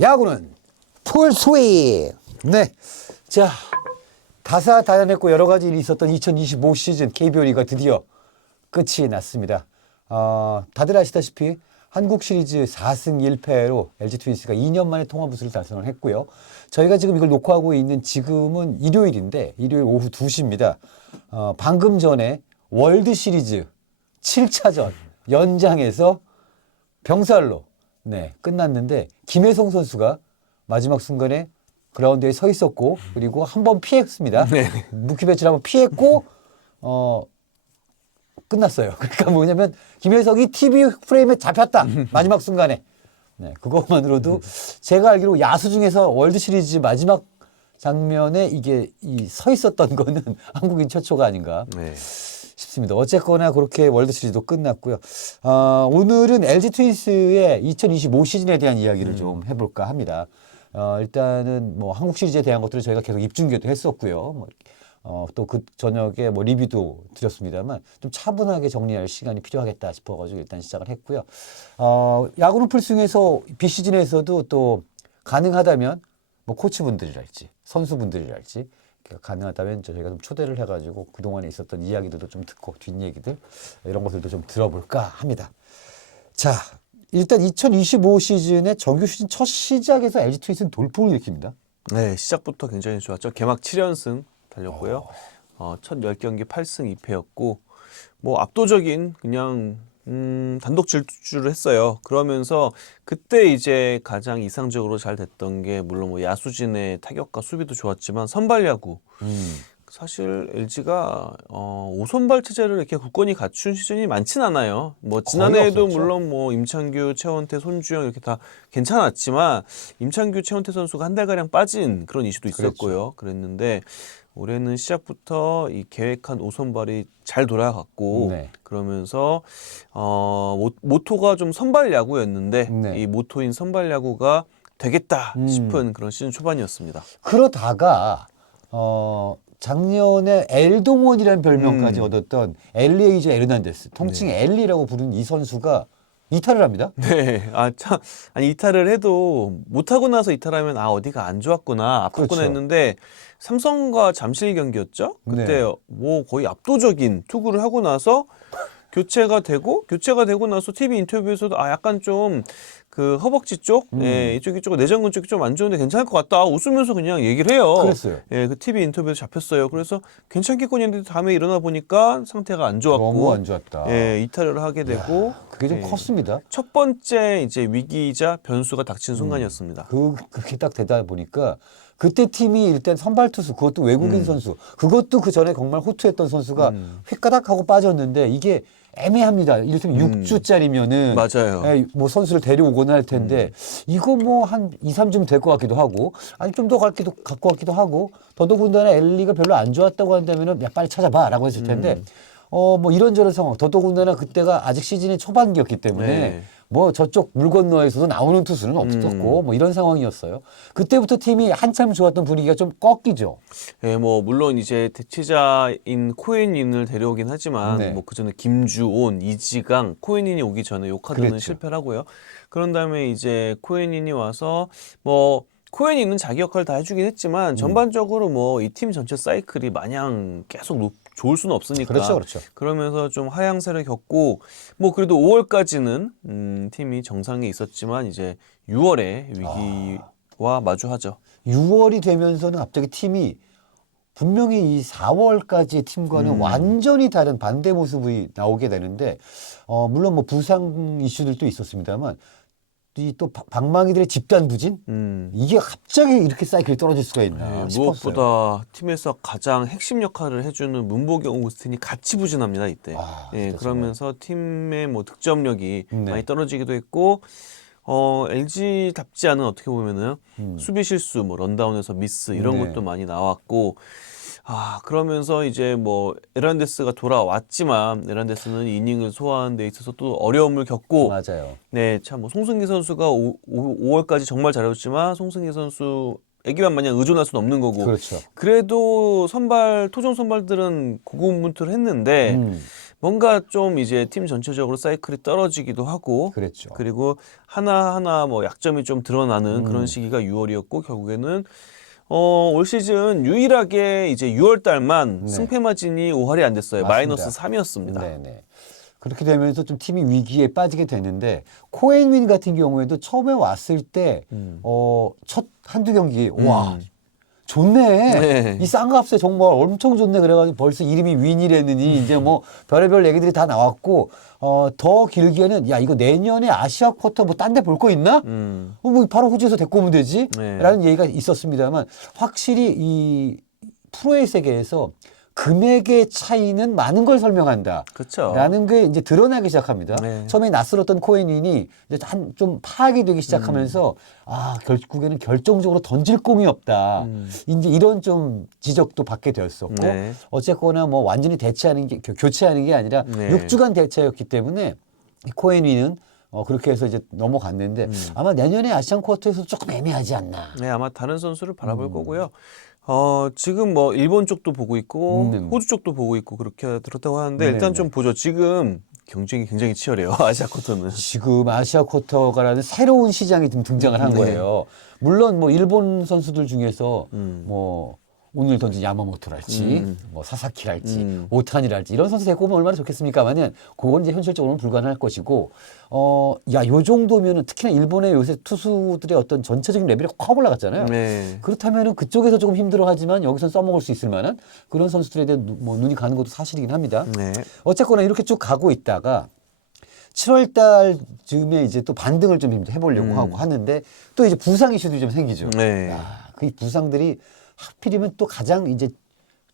야구는 풀스윙. 네. 자, 다사다난했고 여러 가지 일이 있었던 2025 시즌 KBO 리그가 드디어 끝이 났습니다. 다들 아시다시피 한국 시리즈 4승 1패로 LG 트윈스가 2년 만에 통합 우승을 달성을 했고요. 저희가 지금 이걸 녹화하고 있는 지금은 일요일인데 일요일 오후 2시입니다. 방금 전에 월드 시리즈 7차전 연장에서 병살로 끝났는데 김혜성 선수가 마지막 순간에 그라운드에 서 있었고 그리고 한 번 피했습니다. 무키 배치를 한번 피했고 끝났어요. 그러니까 뭐냐면 김혜성이 TV 프레임에 잡혔다. 마지막 순간에. 그것만으로도 제가 알기로 야수 중에서 월드 시리즈 마지막 장면에 이게 서 있었던 거는 한국인 최초가 아닌가 싶습니다. 어쨌거나 그렇게 월드 시리즈도 끝났고요. 오늘은 LG 트윈스의 2025 시즌에 대한 이야기를 좀 해볼까 합니다. 일단은 뭐 한국 시리즈에 대한 것들을 저희가 계속 입중계도 했었고요. 또 그 저녁에 뭐 리뷰도 드렸습니다만 좀 차분하게 정리할 시간이 필요하겠다 싶어가지고 일단 시작을 했고요. 야구는 풀스윙에서 비시즌에서도 또 가능하다면 뭐 코치분들이랄지 선수분들이랄지 가능하다면 저희가 좀 초대를 해가지고 그동안에 있었던 이야기들도 좀 듣고 뒷얘기들 이런 것들도 좀 들어볼까 합니다. 자, 일단 2025 시즌의 정규 시즌 첫 시작에서 LG 트윈스는 돌풍을 일으킵니다. 네, 시작부터 굉장히 좋았죠. 개막 7연승 달렸고요. 첫 10경기 8승 2패였고 뭐 압도적인 그냥 단독 질주를 했어요. 그러면서 그때 이제 가장 이상적으로 잘 됐던 게 물론 뭐 야수진의 타격과 수비도 좋았지만 선발 야구. 사실 LG가 5선발 체제를 이렇게 굳건히 갖춘 시즌이 많진 않아요. 뭐 지난해에도 물론 뭐 임창규, 최원태, 손주영 이렇게 다 괜찮았지만 임창규, 최원태 선수가 한 달가량 빠진 그런 이슈도 있었고요. 그랬는데 올해는 시작부터 이 계획한 5선발이 잘 돌아갔고 그러면서 모토가 좀 선발 야구였는데 이 모토인 선발 야구가 되겠다 싶은 그런 시즌 초반이었습니다. 그러다가 작년에 엘동원이라는 별명까지 얻었던 엘리에이저 에르난데스, 통칭 엘리라고 부르는 이 선수가 이탈을 합니다. 네, 참, 아니 이탈을 해도 못하고 나서 이탈하면 어디가 안 좋았구나, 아팠구나 했는데 삼성과 잠실 경기였죠. 그때 뭐 거의 압도적인 투구를 하고 나서 교체가 되고 나서 TV 인터뷰에서도 약간 좀 그 허벅지 쪽, 이쪽이 조금 내전근 쪽이 좀 안 좋은데 괜찮을 것 같다 웃으면서 그냥 얘기를 해요. 그랬어요. 그 TV 인터뷰에서 잡혔어요. 그래서 괜찮겠거니 했는데 다음에 일어나 보니까 상태가 안 좋았고 너무 안 좋았다. 이탈을 하게 되고 그게 좀 컸습니다. 첫 번째 이제 위기이자 변수가 닥친 순간이었습니다. 그렇게 딱 되다 보니까 그때 팀이 일단 선발 투수 그것도 외국인 선수 그것도 그 전에 정말 호투했던 선수가 휘까닥 하고 빠졌는데 이게 애매합니다. 이를테면 6주짜리면은 맞아요. 뭐 선수를 데려오거나 할 텐데 이거 뭐 한 2, 3주면 될 것 같기도 하고 아니 좀 더 갖고 같기도 하고 더더군다나 엘리가 별로 안 좋았다고 한다면은 야 빨리 찾아봐라고 했을 텐데 뭐 이런저런 상황 더더군다나 그때가 아직 시즌의 초반기였기 때문에 뭐 저쪽 물 건너에서도 나오는 투수는 없었고 뭐 이런 상황이었어요. 그때부터 팀이 한참 좋았던 분위기가 좀 꺾이죠. 네, 뭐 물론 이제 대체자인 코엔인을 데려오긴 하지만 뭐 그전에 김주온, 이지강, 코엔인이 오기 전에 요 카드는 실패를 하고요. 그런 다음에 이제 코엔인이 와서 뭐 코엔인은 자기 역할을 다 해주긴 했지만 전반적으로 뭐 이 팀 전체 사이클이 마냥 계속 좋을 수는 없으니까. 그렇죠. 그러면서 좀 하향세를 겪고 뭐 그래도 5월까지는 팀이 정상에 있었지만 이제 6월에 위기와 마주하죠. 6월이 되면서는 갑자기 팀이 분명히 이 4월까지의 팀과는 완전히 다른 반대 모습이 나오게 되는데 물론 뭐 부상 이슈들도 있었습니다만 이 또 방망이들의 집단 부진 이게 갑자기 이렇게 사이클이 떨어질 수가 있나 싶었어요. 무엇보다 팀에서 가장 핵심 역할을 해주는 문보경, 오스틴이 같이 부진합니다 이때. 그러면서 팀의 뭐 득점력이 많이 떨어지기도 했고 LG답지 않은 어떻게 보면은 수비 실수, 뭐 런다운에서 미스 이런 것도 많이 나왔고. 그러면서 이제 뭐 에란데스가 돌아왔지만 에란데스는 이닝을 소화하는 데 있어서 또 어려움을 겪고 맞아요. 네, 참 뭐 송승기 선수가 5월까지 정말 잘했지만 송승기 선수에게만 마냥 의존할 수는 없는 거고. 그래도 토종 선발들은 고군분투를 했는데 뭔가 좀 이제 팀 전체적으로 사이클이 떨어지기도 하고 그랬죠. 그리고 하나하나 뭐 약점이 좀 드러나는 그런 시기가 6월이었고 결국에는 올 시즌 유일하게 이제 6월 달만 네. 승패 마진이 5할이 안 됐어요. 맞습니다. 마이너스 3이었습니다. 네네. 그렇게 되면서 좀 팀이 위기에 빠지게 됐는데 코엔윈 같은 경우에도 처음에 왔을 때 첫 한두 경기 와 좋네. 네. 이 싼 값에 정말 엄청 좋네. 그래가지고 벌써 이름이 윈이랬느니 이제 뭐 별의별 얘기들이 다 나왔고 더 길게는 야 이거 내년에 아시아 쿼터 뭐 딴 데 볼 거 있나? 뭐 바로 호주에서 데리고 오면 되지? 네. 라는 얘기가 있었습니다만 확실히 이 프로의 세계에서 금액의 차이는 많은 걸 설명한다. 그렇죠. 라는 게 이제 드러나기 시작합니다. 네. 처음에 낯설었던 코엔윈이 이제 좀 파악이 되기 시작하면서 결국에는 결정적으로 던질 꿈이 없다. 이제 이런 좀 지적도 받게 되었었고 네. 어쨌거나 뭐 완전히 대체하는 게 교체하는 게 아니라 네. 6주간 대체였기 때문에 이 코엔윈은 그렇게 해서 이제 넘어갔는데 아마 내년에 아시안 쿼터에서 조금 애매하지 않나. 네, 아마 다른 선수를 바라볼 거고요. 지금 뭐 일본 쪽도 보고 있고 호주 쪽도 보고 있고 그렇다고 하는데 일단 네네. 좀 보죠. 지금 경쟁이 굉장히 치열해요. 아시아 쿼터는. 지금 아시아 쿼터가라는 새로운 시장이 좀 등장을 한 네. 거예요. 물론 뭐 일본 선수들 중에서 뭐 오늘 던진 야마모토랄지 뭐 사사키랄지 오타니랄지 이런 선수 데리고 오면 얼마나 좋겠습니까만은 그건 이제 현실적으로는 불가능할 것이고 요 정도면은 특히나 일본의 요새 투수들의 어떤 전체적인 레벨이 확 올라갔잖아요. 네. 그렇다면은 그쪽에서 조금 힘들어하지만 여기서 써먹을 수 있을 만한 그런 선수들에 대한 뭐 눈이 가는 것도 사실이긴 합니다. 네. 어쨌거나 이렇게 쭉 가고 있다가 7월 달 즈음에 이제 또 반등을 좀 해보려고 하고 하는데 또 이제 부상 이슈들이 좀 생기죠. 네. 그 부상들이 하필이면 또 가장 이제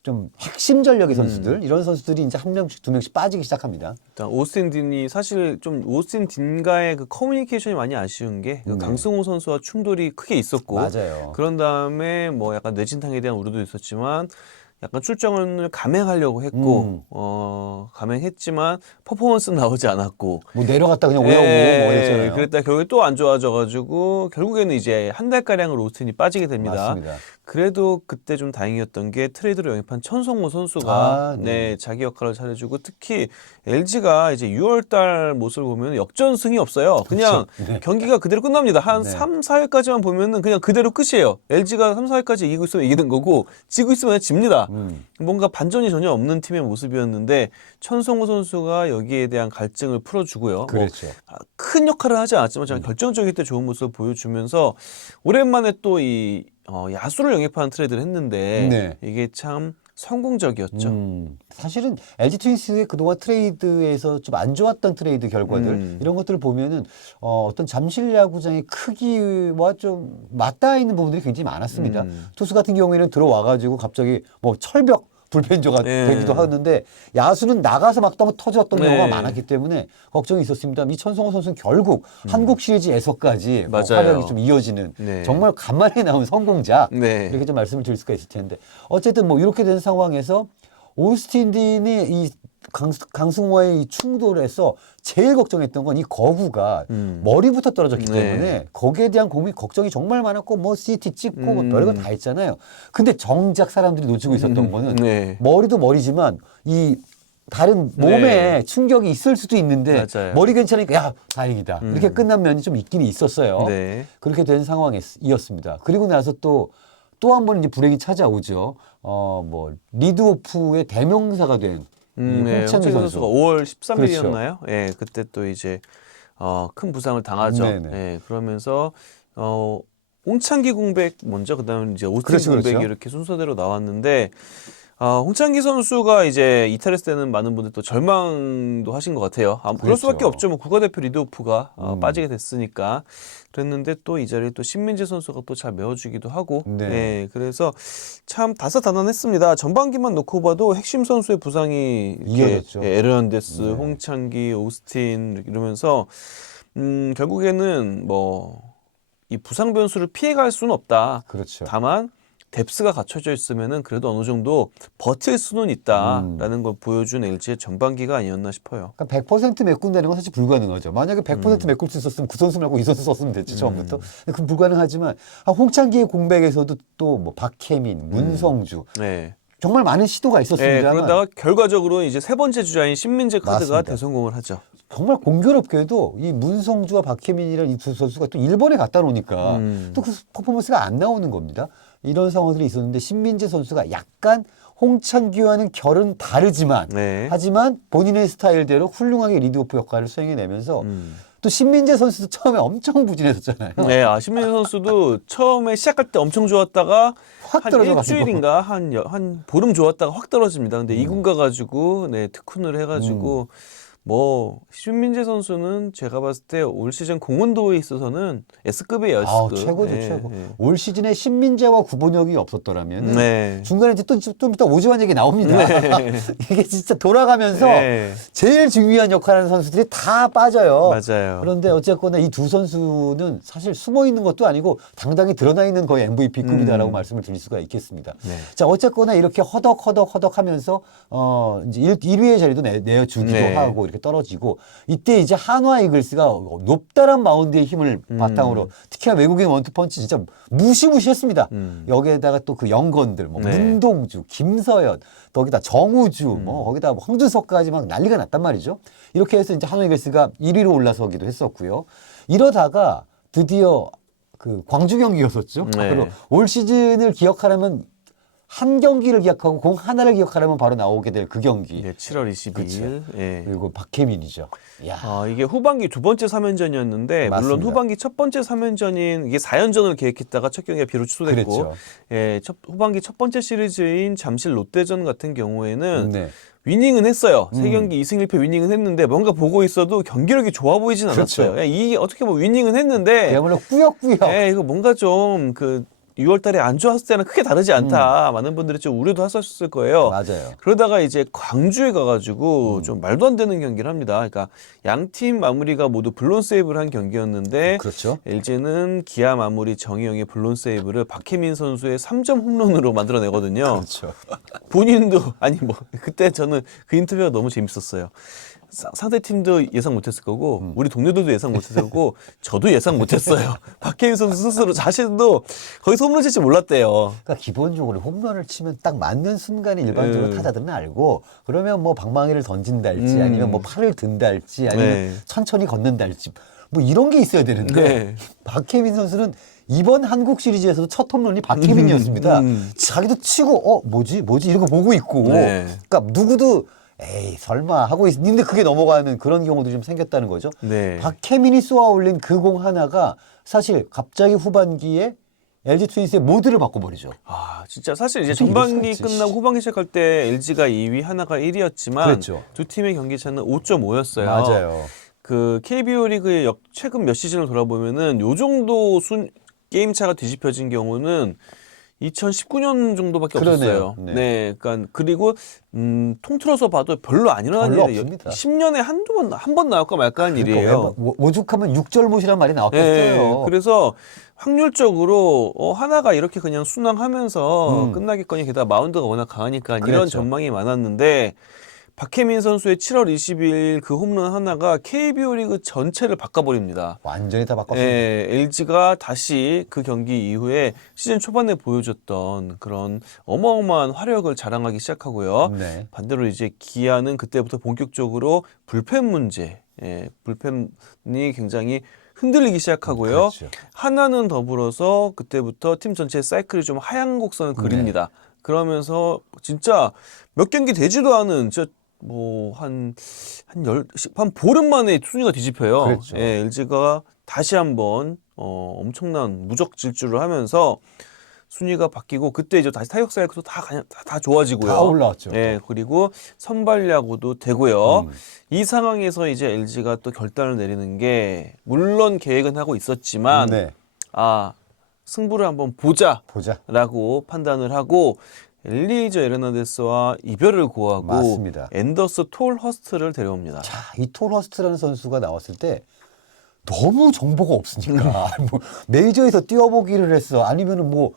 좀 핵심 전력의 선수들 이런 선수들이 이제 한 명씩 두 명씩 빠지기 시작합니다. 일단 오스틴 딘이 사실 좀 오스틴 딘과의 그 커뮤니케이션이 많이 아쉬운 게 그 강승호 선수와 충돌이 크게 있었고 맞아요. 그런 다음에 뭐 약간 뇌진탕에 대한 우려도 있었지만 약간 출전을 감행하려고 했고 감행했지만 퍼포먼스는 나오지 않았고 뭐 내려갔다 그냥 올라오고 뭐 이랬잖아요. 그랬다 결국에 또 안 좋아져가지고 결국에는 이제 한 달가량을 오스틴이 빠지게 됩니다. 맞습니다. 그래도 그때 좀 다행이었던 게 트레이드로 영입한 천성호 선수가 네. 자기 역할을 잘해주고 특히 LG가 이제 6월달 모습을 보면 역전승이 없어요. 그냥 그렇죠. 네. 경기가 그대로 끝납니다. 한 네. 3, 4회까지만 보면은 그냥 그대로 끝이에요. LG가 3, 4회까지 이기고 있으면 이기는 거고 지고 있으면 집니다. 뭔가 반전이 전혀 없는 팀의 모습이었는데 천성호 선수가 여기에 대한 갈증을 풀어주고요. 그렇죠. 큰 역할을 하지 않았지만 결정적일 때 좋은 모습을 보여주면서 오랜만에 또 이 야수를 영입하는 트레이드를 했는데 네. 이게 참 성공적이었죠. 사실은 LG 트윈스의 그동안 트레이드에서 좀 안 좋았던 트레이드 결과들 이런 것들을 보면은 어떤 잠실 야구장의 크기와 좀 맞닿아 있는 부분들이 굉장히 많았습니다. 투수 같은 경우에는 들어와가지고 갑자기 뭐 철벽 불펜조가 네. 되기도 하는데 야수는 나가서 막 터졌던 네. 경우가 많았기 때문에 걱정이 있었습니다. 이 천성호 선수는 결국 한국 시리즈에서까지 뭐 맞아요. 활약이 좀 이어지는 네. 정말 간만에 나온 성공작 네. 이렇게 좀 말씀을 드릴 수가 있을 텐데 어쨌든 뭐 이렇게 된 상황에서 오스틴 딘이 이 강승호와의 이 충돌에서 제일 걱정했던 건 이 거구가 머리부터 떨어졌기 네. 때문에 거기에 대한 걱정이 정말 많았고 뭐 CT 찍고 뭐 별거 다 했잖아요. 근데 정작 사람들이 놓치고 있었던 거는 네. 머리도 머리지만 이 다른 몸에 네. 충격이 있을 수도 있는데 맞아요. 머리 괜찮으니까 야 다행이다 이렇게 끝난 면이 좀 있긴 있었어요. 네. 그렇게 된 상황이었습니다. 그리고 나서 또 한 번 이제 불행이 찾아오죠. 뭐 리드오프의 대명사가 된 홍창기 선수가 5월 13일이었나요? 그렇죠. 예, 그때 또 이제 큰 부상을 당하죠. 네네. 예, 그러면서 홍창기 공백 먼저 그다음에 이제 오스틴 그렇죠, 공백이 그렇죠. 이렇게 순서대로 나왔는데 홍창기 선수가 이제 이탈했을 때는 많은 분들 또 절망도 하신 것 같아요. 그럴 그랬죠. 수밖에 없죠. 뭐 국가대표 리드오프가 빠지게 됐으니까. 그랬는데 또 이 자리에 또 신민재 선수가 또 잘 메워주기도 하고. 네. 예, 그래서 참 다사다난했습니다. 전반기만 놓고 봐도 핵심 선수의 부상이 이렇게 이어졌죠. 에르난데스, 네. 홍창기, 오스틴 이러면서 결국에는 뭐 이 부상 변수를 피해갈 수는 없다. 그렇죠. 다만 뎁스가 갖춰져 있으면은 그래도 어느 정도 버틸 수는 있다라는 걸 보여준 LG의 전반기가 아니었나 싶어요. 그러니까 100% 메꾼다는 건 사실 불가능하죠. 만약에 100% 메꿀 수 있었으면 그 선수 말고 이 선수 썼으면 됐지 처음부터. 근데 그건 불가능하지만 홍창기의 공백에서도 또 뭐 박혜민, 문성주 네. 정말 많은 시도가 예, 있었습니다만 그러다가 결과적으로 이제 세 번째 주자인 신민재 카드가 맞습니다. 대성공을 하죠. 정말 공교롭게도 이 문성주와 박혜민이라는 이 두 선수가 또 일본에 갔다 놓으니까 또 그 퍼포먼스가 안 나오는 겁니다. 이런 상황들이 있었는데 신민재 선수가 약간 홍찬규와는 결은 다르지만 네. 하지만 본인의 스타일대로 훌륭하게 리드오프 역할을 수행해내면서 또 신민재 선수도 처음에 엄청 부진했었잖아요. 네, 신민재 선수도 처음에 시작할 때 엄청 좋았다가 확 한 떨어져가지고. 일주일인가 한 보름 좋았다가 확 떨어집니다. 근데 2군 가가지고 네, 특훈을 해가지고 뭐 신민재 선수는 제가 봤을 때 올 시즌 공헌도에 있어서는 S급의 S급. 최고죠, 네, 최고. 네. 올 시즌에 신민재와 구본혁이 없었더라면 네. 중간에 이제 좀 이따 오지환 얘기 나옵니다. 네. 이게 진짜 돌아가면서 네. 제일 중요한 역할을 하는 선수들이 다 빠져요. 맞아요. 그런데 어쨌거나 이 두 선수는 사실 숨어 있는 것도 아니고 당당히 드러나 있는 거의 MVP급이다라고 말씀을 드릴 수가 있겠습니다. 네. 자, 어쨌거나 이렇게 허덕허덕 하면서 이제 1위의 자리도 내어주기도 네. 하고 이렇게 떨어지고 이때 이제 한화 이글스가 높다란 마운드의 힘을 바탕으로 특히나 외국인 원투펀치 진짜 무시무시했습니다. 여기에다가 또 그 영건들 뭐 네. 문동주, 김서연, 거기다 정우주, 뭐 거기다 황준석까지 막 난리가 났단 말이죠. 이렇게 해서 이제 한화 이글스가 1위로 올라서기도 했었고요. 이러다가 드디어 그 광주 경기였었죠. 네. 그리고 올 시즌을 기억하려면 한 경기를 기억하고 공 하나를 기억하려면 바로 나오게 될 그 경기. 네, 7월 22일. 예. 그리고 박혜민이죠. 야, 이게 후반기 두 번째 3연전이었는데 물론 맞습니다. 후반기 첫 번째 3연전인 이게 4연전을 계획했다가 첫 경기가 비로 취소됐고 그랬죠. 예, 후반기 첫 번째 시리즈인 잠실 롯데전 같은 경우에는 네. 위닝은 했어요. 세 경기 2승 1패 위닝은 했는데 뭔가 보고 있어도 경기력이 좋아 보이진 않았어요. 그렇죠. 예, 이게 어떻게 보면 위닝은 했는데 그야말로 꾸역꾸역. 예, 이거 뭔가 좀 그 6월 달에 안 좋았을 때는 크게 다르지 않다. 많은 분들이 좀 우려도 하셨을 거예요. 맞아요. 그러다가 이제 광주에 가가지고 좀 말도 안 되는 경기를 합니다. 그러니까 양 팀 마무리가 모두 블론 세이브를 한 경기였는데 그렇죠. LG는 기아 마무리 정희영의 블론 세이브를 박혜민 선수의 3점 홈런으로 만들어내거든요. 그렇죠. 본인도 아니 뭐 그때 저는 그 인터뷰가 너무 재밌었어요. 상대 팀도 예상 못했을 거고 우리 동료들도 예상 못했을 거고 저도 예상 못했어요. 박혜민 선수 스스로 자신도 거기서 홈런 칠지 몰랐대요. 그러니까 기본적으로 홈런을 치면 딱 맞는 순간에 일반적으로 타자들은 알고 그러면 뭐 방망이를 던진달지 아니면 뭐 팔을 든달지 아니면 네. 천천히 걷는달지 뭐 이런 게 있어야 되는데 네. 박혜민 선수는 이번 한국 시리즈에서도 첫 홈런이 박혜민이었습니다. 자기도 치고 뭐지 이러고 보고 있고 네. 그러니까 누구도 에이 설마 하고 있는데 그게 넘어가는 그런 경우도 좀 생겼다는 거죠. 네. 박혜민이 쏘아 올린 그 공 하나가 사실 갑자기 후반기에 LG 트윈스의 모드를 바꿔버리죠. 진짜 사실 이제 어떻게 이럴 전반기 수가 있지? 끝나고 후반기 시작할 때 LG가 2위, 하나가 1위였지만 그랬죠. 두 팀의 경기 차는 5.5였어요. 맞아요. 그 KBO 리그의 최근 몇 시즌을 돌아보면은 요 정도 게임 차가 뒤집혀진 경우는 2019년 정도밖에 그러네요. 없었어요. 네. 네. 그러니까 그리고 통틀어서 봐도 별로 안 일어나는 별로 일이에요. 없습니다. 10년에 한 번 나올까 말까 하는 일이에요. 오죽하면 육절못이란 말이 나왔겠어요. 네, 그래서 확률적으로 하나가 이렇게 그냥 순항하면서 끝나겠거니 게다가 마운드가 워낙 강하니까 이런 그랬죠. 전망이 많았는데 박혜민 선수의 7월 22일 그 홈런 하나가 KBO 리그 전체를 바꿔버립니다. 완전히 다 바꿨습니다. 예, LG가 다시 그 경기 이후에 시즌 초반에 보여줬던 그런 어마어마한 화력을 자랑하기 시작하고요. 네. 반대로 이제 기아는 그때부터 본격적으로 불펜 문제, 불펜이 굉장히 흔들리기 시작하고요. 그렇죠. 하나는 더불어서 그때부터 팀 전체의 사이클이 좀 하얀 곡선을 그립니다. 그러면서 진짜 몇 경기 되지도 않은 한 보름 만에 순위가 뒤집혀요. 그렇죠. 예, LG가 다시 한번 엄청난 무적 질주를 하면서 순위가 바뀌고 그때 이제 다시 타격 사이클도 다 좋아지고요. 다 올라왔죠. 예, 그리고 선발 야구도 되고요. 이 상황에서 이제 LG가 또 결단을 내리는 게 물론 계획은 하고 있었지만 네. 승부를 한번 보자. 보자. 라고 판단을 하고 엘리에이저 에르나데스와 이별을 고하고 맞습니다. 앤더스 톨 허스트를 데려옵니다. 자, 이 톨 허스트라는 선수가 나왔을 때 너무 정보가 없으니까 뭐 메이저에서 뛰어보기를 했어. 아니면은 뭐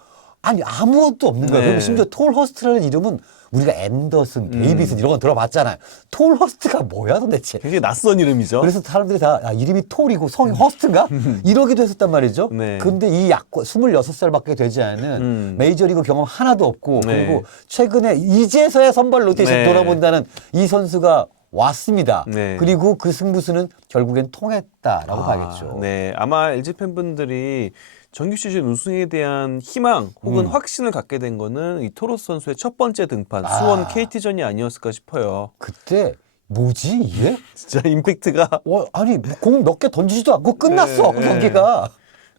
아니 아무것도 없는 거야. 네. 그리고 심지어 톨 허스트라는 이름은 우리가 앤더슨, 데이비슨 이런 건 들어봤잖아요. 톨 허스트가 뭐야 도대체? 굉장히 낯선 이름이죠. 그래서 사람들이 다 이름이 톨이고 성이 허스트인가? 이러기도 했었단 말이죠. 네. 근데 이 26살밖에 되지 않은 메이저리그 경험 하나도 없고 네. 그리고 최근에 이제서야 선발 로테이션 네. 돌아본다는 이 선수가 왔습니다. 네. 그리고 그 승부수는 결국엔 통했다라고 봐야겠죠. 네, 아마 LG 팬분들이 정규 시즌 우승에 대한 희망 혹은 확신을 갖게 된 거는 이 토로스 선수의 첫 번째 등판 수원 KT전이 아니었을까 싶어요. 그때 뭐지 이게? 진짜 임팩트가 아니 공 몇 개 던지지도 않고 끝났어 네, 경기가.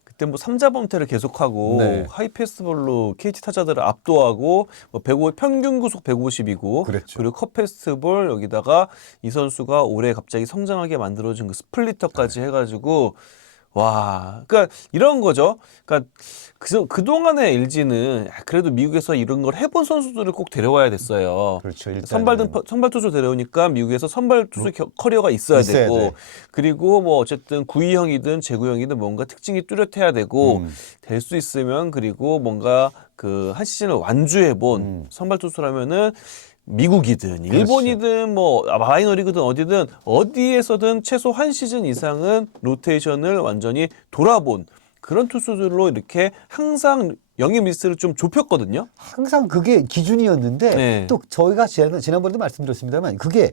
그때 뭐 3자 범퇴를 계속하고 네. 하이 패스트볼로 KT 타자들을 압도하고 뭐 150, 평균 구속 150이고 그랬죠. 그리고 컷 패스트볼 여기다가 이 선수가 올해 갑자기 성장하게 만들어준 그 스플리터까지 해가지고 와, 그러니까 이런 거죠. 그러니까 그동안의 LG는 그래도 미국에서 이런 걸 해본 선수들을 꼭 데려와야 됐어요. 그렇죠. 일단은. 선발 투수 데려오니까 미국에서 선발 투수 커리어가 있어야 있어야 되고 돼. 그리고 뭐 어쨌든 구위형이든 제구형이든 뭔가 특징이 뚜렷해야 되고 될 수 있으면 그리고 뭔가 그 한 시즌을 완주해본 선발 투수라면은 미국이든 일본이든 뭐 마이너리그든 어디에서든 최소 한 시즌 이상은 로테이션을 완전히 돌아본 그런 투수들로 이렇게 항상 영입 리스트를 좀 좁혔거든요. 항상 그게 기준이었는데 네. 또 저희가 지난번에도 말씀드렸습니다만 그게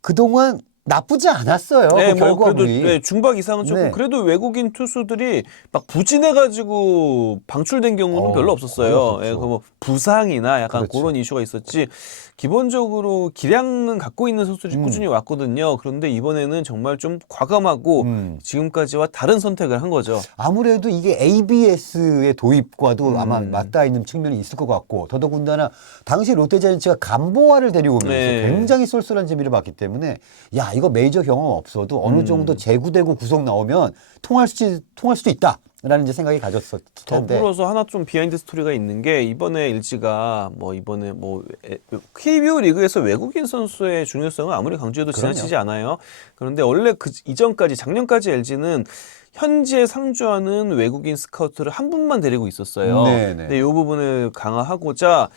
그동안 나쁘지 않았어요. 네, 그 뭐 그래도 결과물이. 네, 중박 이상은 조금 네. 그래도 외국인 투수들이 막 부진해가지고 방출된 경우는 별로 없었어요. 거의 없었죠. 예, 그뭐 부상이나 약간 그렇죠. 그런 이슈가 있었지. 기본적으로 기량은 갖고 있는 선수들이 꾸준히 왔거든요. 그런데 이번에는 정말 좀 과감하고 지금까지와 다른 선택을 한 거죠. 아무래도 이게 ABS의 도입과도 아마 맞닿아 있는 측면이 있을 것 같고 더더군다나 당시 롯데자이언츠가 감보아를 데리고 오면서 네. 굉장히 쏠쏠한 재미를 봤기 때문에 야 이거 메이저 경험 없어도 어느 정도 제구되고 구속 나오면 통할 수도 있다라는 이제 생각이 가졌을 텐데. 더불어서 하나 좀 비하인드 스토리가 있는 게 이번에 LG가 KBO 리그에서 외국인 선수의 중요성은 아무리 강조해도 지나치지 않아요. 그런데 원래 그 이전까지 작년까지 LG는 현지에 상주하는 외국인 스카우트를 한 분만 데리고 있었어요. 네네. 근데 이 부분을 강화하고자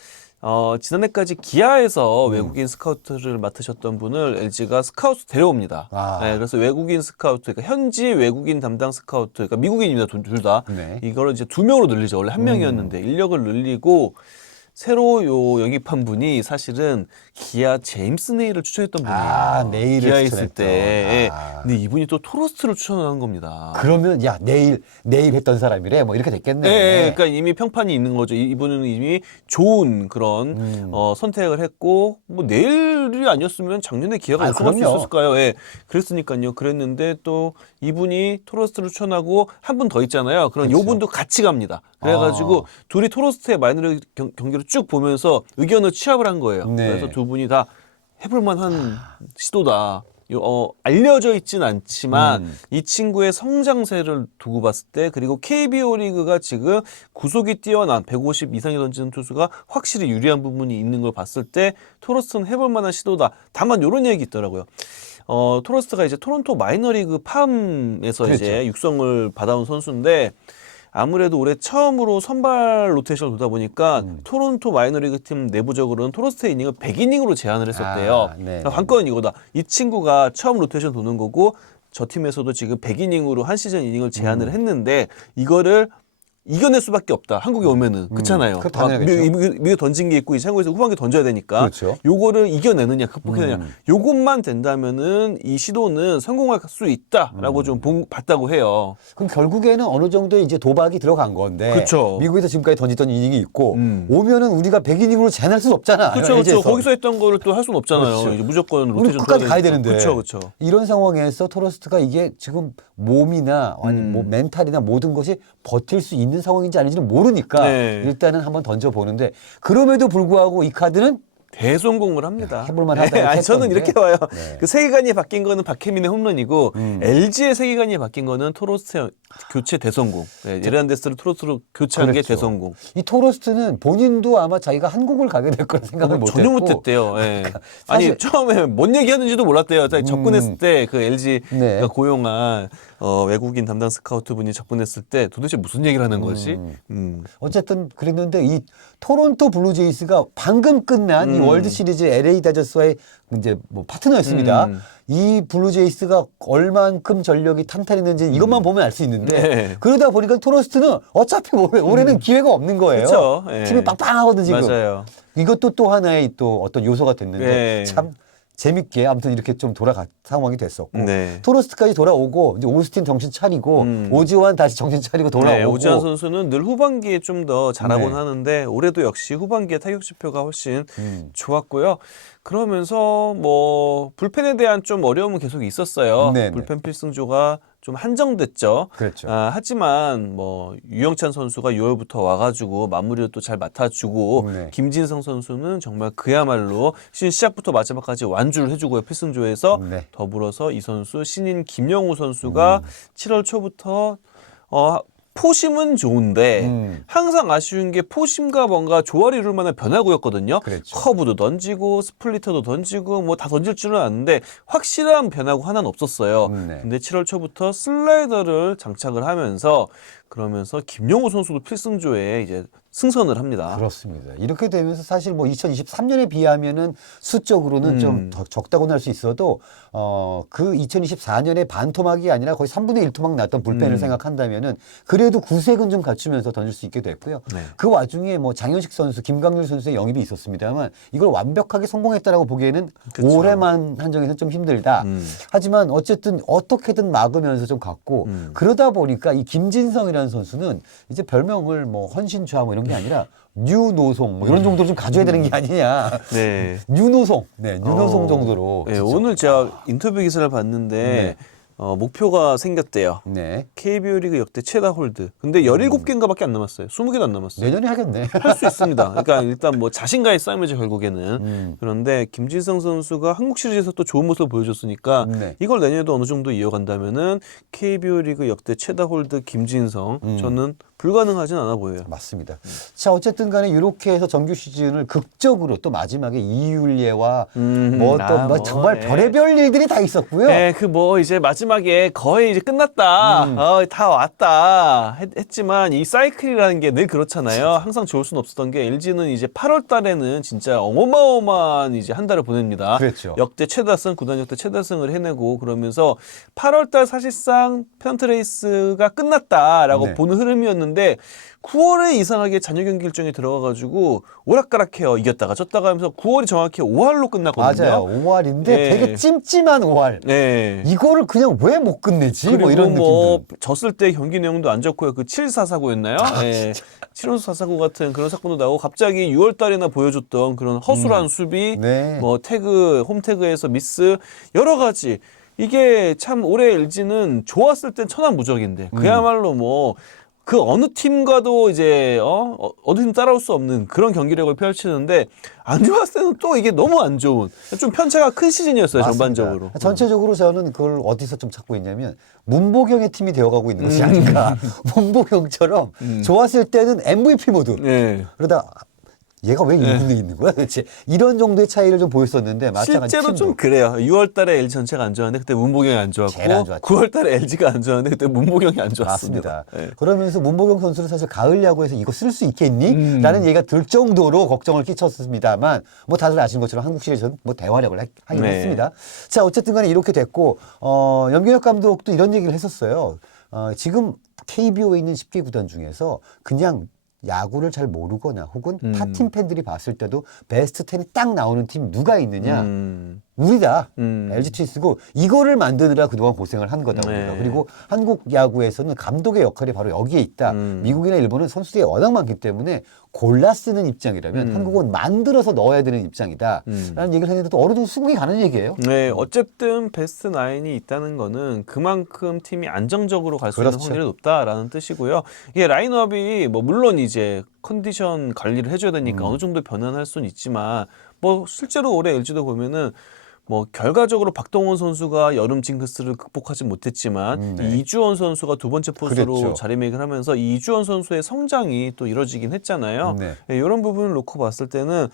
지난해까지 기아에서 외국인 스카우트를 맡으셨던 분을 LG가 스카우트 데려옵니다. 아. 네, 그래서 외국인 스카우트, 그러니까 현지 외국인 담당 스카우트, 그러니까 미국인입니다, 둘 다. 네. 이거를 이제 2명으로 늘리죠. 원래 1명이었는데 인력을 늘리고 새로 영입한 분이 사실은 기아 제임스 네일을 추천했던 분이에요. 네일을 기아에 있을 추천했던. 때. 예. 아. 근데 이분이 또 토로스트를 추천한 겁니다. 그러면 야 내일 했던 사람이래 뭐 이렇게 됐겠네. 네, 그러니까 이미 평판이 있는 거죠. 이분은 이미 좋은 그런 선택을 했고 뭐 내일이 아니었으면 작년에 기아가 우승할 수 그럼요. 있었을까요? 예, 그랬으니까요. 그랬는데 또 이분이 토로스트를 추천하고 한 분 더 있잖아요. 그럼 요 분도 같이 갑니다. 그래가지고 둘이 토로스트의 마이너리그 경기를 쭉 보면서 의견을 취합을 한 거예요. 네. 그래서 두 분이 다 해볼만한 시도다. 알려져 있진 않지만 이 친구의 성장세를 두고 봤을 때 그리고 KBO 리그가 지금 구속이 뛰어난 150 이상이 던지는 투수가 확실히 유리한 부분이 있는 걸 봤을 때 토로스트는 해볼 만한 시도다. 다만 이런 얘기 있더라고요. 토로스트가 이제 토론토 마이너리그 팜에서 그렇죠. 이제 육성을 받아온 선수인데 아무래도 올해 처음으로 선발 로테이션을 돌다 보니까 토론토 마이너리그 팀 내부적으로는 토로스트의 이닝을 100이닝으로 제한을 했었대요. 네. 관건은 이거다. 이 친구가 처음 로테이션 도는 거고 저 팀에서도 지금 100이닝으로 한 시즌 이닝을 제한을 했는데 이거를 이겨낼 수밖에 없다. 한국에 오면은 그렇잖아요. 그거 당연하겠죠. 미국 던진 게 있고 이제 한국에서 후반기 던져야 되니까 그렇죠. 요거를 이겨내느냐 극복해내느냐 요것만 된다면은 이 시도는 성공할 수 있다라고 좀 봤다고 해요. 그럼 결국에는 어느 정도 이제 도박이 들어간 건데. 그쵸. 미국에서 지금까지 던지던 이닝이 있고 오면은 우리가 100이닝으로 제한할 수는 없잖아. 그렇죠. LG에서. 거기서 했던 거를 또 할 수는 없잖아요. 그렇죠. 이제 무조건 우리 로테이션 끝까지 가야 되는데. 그렇죠. 이런 상황에서 토로스트가 이게 지금 몸이나 아니 뭐 멘탈이나 모든 것이 버틸 수 있는 상황인지 아닌지는 모르니까 네. 일단은 한번 던져보는데 그럼에도 불구하고 이 카드는 대성공을 합니다. 해볼만 하다. 네, 아니, 저는 이렇게 봐요. 네. 그 세계관이 바뀐 거는 박혜민의 홈런이고 LG의 세계관이 바뀐 거는 토로스트 교체 대성공. 네, 에르난데스를 토로스로 교체한 게 그렇죠. 대성공. 이 토로스트는 본인도 아마 자기가 한국을 가게 될 거라 생각을 못했고 전혀 못했대요. 예. 사실- 아니 처음에 뭔 얘기하는지도 몰랐대요. 접근했을 때 그 LG가 네. 고용한 외국인 담당 스카우트 분이 접근했을 때 도대체 무슨 얘기를 하는 거지? 어쨌든 그랬는데 이 토론토 블루제이스가 방금 끝난 이 월드 시리즈 LA 다저스와의 이제 뭐 파트너였습니다. 이 블루제이스가 얼만큼 전력이 탄탄했는지 이것만 보면 알 수 있는데 네. 그러다 보니까 토로스트는 어차피 올해는 기회가 없는 거예요. 그쵸. 예. 팀이 빵빵하거든 지금. 맞아요. 이것도 또 하나의 또 어떤 요소가 됐는데 네. 참 재밌게 아무튼 이렇게 좀 상황이 됐었고 네. 토로스트까지 돌아오고 이제 오스틴 정신 차리고 오지환 다시 정신 차리고 돌아오고 네, 오지환 선수는 늘 후반기에 좀 더 잘하곤 네. 하는데 올해도 역시 후반기에 타격 지표가 훨씬 좋았고요. 그러면서 뭐 불펜에 대한 좀 어려움은 계속 있었어요. 네네. 불펜 필승조가 좀 한정됐죠. 그렇죠. 하지만 뭐 유영찬 선수가 6월부터 와가지고 마무리를 또 잘 맡아주고 네. 김진성 선수는 정말 그야말로 시작부터 마지막까지 완주를 해주고요. 필승조에서 네. 더불어서 이 선수 신인 김영우 선수가 7월 초부터 포심은 좋은데 항상 아쉬운 게 포심과 뭔가 조화를 이룰 만한 변화구였거든요. 그렇죠. 커브도 던지고 스플리터도 던지고 뭐 다 던질 줄은 아는데 확실한 변화구 하나는 없었어요. 네. 근데 7월 초부터 슬라이더를 장착을 하면서 그러면서 김영우 선수도 필승조에 이제 승선을 합니다. 그렇습니다. 이렇게 되면서 사실 뭐 2023년에 비하면은 수적으로는 좀 더 적다고는 할 수 있어도 그 2024년에 반토막이 아니라 거의 3분의 1 토막 났던 불펜을 생각한다면은 그래도 구색은 좀 갖추면서 던질 수 있게 됐고요. 네. 그 와중에 뭐 장현식 선수, 김강률 선수의 영입이 있었습니다만 이걸 완벽하게 성공했다라고 보기에는 그쵸. 올해만 한정해서 좀 힘들다. 하지만 어쨌든 어떻게든 막으면서 좀 갔고 그러다 보니까 이 김진성이라는 선수는 이제 별명을 뭐 헌신좌 뭐 이런 게 아니라 뉴노송 뭐 이런 정도로 좀 가져야 되는 게 아니냐. 네. 뉴노송, 네, 뉴노송 정도로. 네, 진짜. 오늘 제가 인터뷰 기사를 봤는데 목표가 생겼대요. 네. KBO 리그 역대 최다 홀드. 근데 17개인가밖에 안 남았어요. 20개도 안 남았어요. 내년에 하겠네. 할 수 있습니다. 그러니까 일단 뭐 자신과의 싸움이죠 결국에는. 그런데 김진성 선수가 한국 시리즈에서 또 좋은 모습을 보여줬으니까 네. 이걸 내년에도 어느 정도 이어간다면은 KBO 리그 역대 최다 홀드 김진성 저는 불가능하진 않아 보여요. 맞습니다. 자, 어쨌든 간에 이렇게 해서 정규 시즌을 극적으로 또 마지막에 이율예와 뭐 또 뭐, 정말 네. 별의별 일들이 다 있었고요. 네, 그 뭐 이제 마지막에 거의 이제 끝났다, 다 왔다 했지만 이 사이클이라는 게 늘 그렇잖아요. 항상 좋을 수는 없었던 게 LG는 이제 8월 달에는 진짜 어마어마한 이제 한 달을 보냅니다. 그렇죠. 역대 최다승, 구단 역대 최다승을 해내고 그러면서 8월 달 사실상 페넌트레이스가 끝났다라고 네. 보는 흐름이었는데 9월에 이상하게 잔여 경기 일정이 들어가가지고 오락가락해요. 이겼다가 졌다가 하면서 9월이 정확히 5할로 끝났거든요. 맞아요. 5할인데 네. 되게 찜찜한 5할. 네. 이거를 그냥 왜 못 끝내지? 그리고 뭐 이런 느낌들. 졌을 때 경기 내용도 안 좋고요. 그 7-4사고였나요? 네. 7원수 4사고 같은 그런 사건도 나오고 갑자기 6월 달에나 보여줬던 그런 허술한 수비, 네. 뭐 태그, 홈태그에서 미스 여러 가지. 이게 참 올해 LG는 좋았을 땐 천하무적인데 그야말로 뭐 그 어느 팀과도 이제 어느 팀 따라올 수 없는 그런 경기력을 펼치는데 안 좋았을 때는 또 이게 너무 안 좋은 좀 편차가 큰 시즌이었어요. 맞습니다. 전반적으로. 전체적으로 저는 그걸 어디서 좀 찾고 있냐면 문보경의 팀이 되어가고 있는 것이 아닌가. 문보경처럼 좋았을 때는 MVP 모드. 네. 그러다 얘가 왜 2군에 있는 거야 도대체. 이런 정도의 차이를 좀 보였었는데 마찬가지 실제로 팀도. 좀 그래요. 6월 달에 LG 전체가 안 좋았는데 그때 문보경이 안 좋았고 제일 안 좋았죠. 9월 달에 LG가 안 좋았는데 그때 문보경이 안 좋았습니다. 맞습니다. 네. 그러면서 문보경 선수는 사실 가을 야구에서 이거 쓸 수 있겠니? 라는 얘기가 들 정도로 걱정을 끼쳤습니다만 뭐 다들 아시는 것처럼 한국 시리즈는 뭐 대활약을 하긴 네. 했습니다. 자, 어쨌든 간에 이렇게 됐고 염경엽 감독도 이런 얘기를 했었어요. 지금 KBO에 있는 10개 구단 중에서 그냥 야구를 잘 모르거나 혹은 타팀 팬들이 봤을 때도 베스트 10이 딱 나오는 팀 누가 있느냐? 우리다. LG 트윈스고 이거를 만드느라 그동안 고생을 한 거다. 우리가. 네. 그리고 한국 야구에서는 감독의 역할이 바로 여기에 있다. 미국이나 일본은 선수들이 워낙 많기 때문에 골라 쓰는 입장이라면 한국은 만들어서 넣어야 되는 입장이다. 라는 얘기를 했는데 또 어느 정도 수긍이 가는 얘기예요. 네, 어쨌든 베스트 9이 있다는 거는 그만큼 팀이 안정적으로 갈 수 있는 그렇죠. 확률이 높다라는 뜻이고요. 이게 라인업이 뭐 물론 이제 컨디션 관리를 해줘야 되니까 어느 정도 변환할 수는 있지만 뭐 실제로 올해 LG도 보면은 뭐 결과적으로 박동원 선수가 여름 징크스를 극복하지 못했지만 네. 이주원 선수가 두 번째 포수로 그랬죠. 자리매김을 하면서 이 이주원 선수의 성장이 또 이뤄지긴 했잖아요. 네. 이런 부분을 놓고 봤을 때는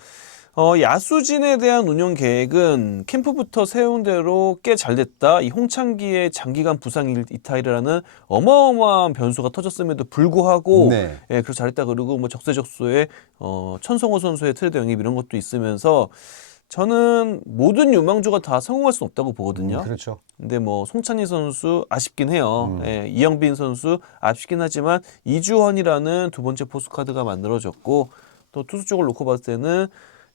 야수진에 대한 운영 계획은 캠프부터 세운 대로 꽤 잘 됐다. 이 홍창기의 장기간 부상 이탈이라는 어마어마한 변수가 터졌음에도 불구하고 네. 그래서 잘했다 그러고 뭐 적재적소에 천성호 선수의 트레이드 영입 이런 것도 있으면서 저는 모든 유망주가 다 성공할 수는 없다고 보거든요. 그렇죠. 근데 뭐 송찬희 선수 아쉽긴 해요. 이영빈 선수 아쉽긴 하지만 이주헌이라는 두 번째 포수 카드가 만들어졌고 또 투수 쪽을 놓고 봤을 때는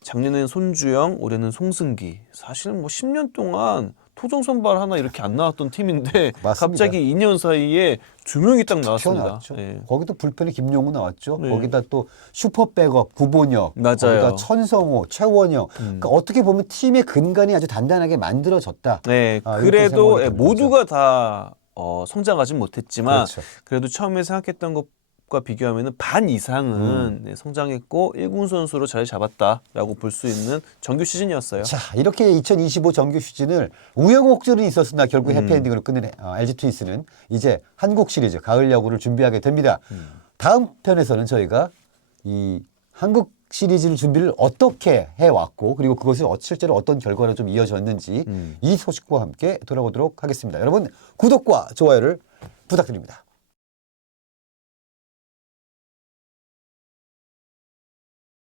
작년엔 손주영, 올해는 송승기. 사실 뭐 10년 동안 토종 선발 하나 이렇게 안 나왔던 팀인데 맞습니다. 갑자기 2년 사이에 두 명이 딱 나왔습니다. 튀어나왔죠. 예. 거기도 불펜에 김용우 나왔죠. 네. 거기다 또 슈퍼 백업 구본혁, 맞아요. 거기다 천성호, 최원혁. 그러니까 어떻게 보면 팀의 근간이 아주 단단하게 만들어졌다. 네, 이렇게 그래도 생각이 듭니다. 모두가 다 성장하진 못했지만 그렇죠. 그래도 처음에 생각했던 것과 비교하면 반 이상은 네, 성장했고 1군 선수로 자리 잡았다라고 볼 수 있는 정규 시즌이었어요. 자, 이렇게 2025 정규 시즌을 우여곡절이 있었으나 결국 해피엔딩으로 끝낸 LG 트윈스는 이제 한국 시리즈 가을 야구를 준비하게 됩니다. 다음 편에서는 저희가 이 한국 시리즈를 준비를 어떻게 해왔고 그리고 그것이 실제로 어떤 결과로 좀 이어졌는지 이 소식과 함께 돌아오도록 하겠습니다. 여러분 구독과 좋아요를 부탁드립니다.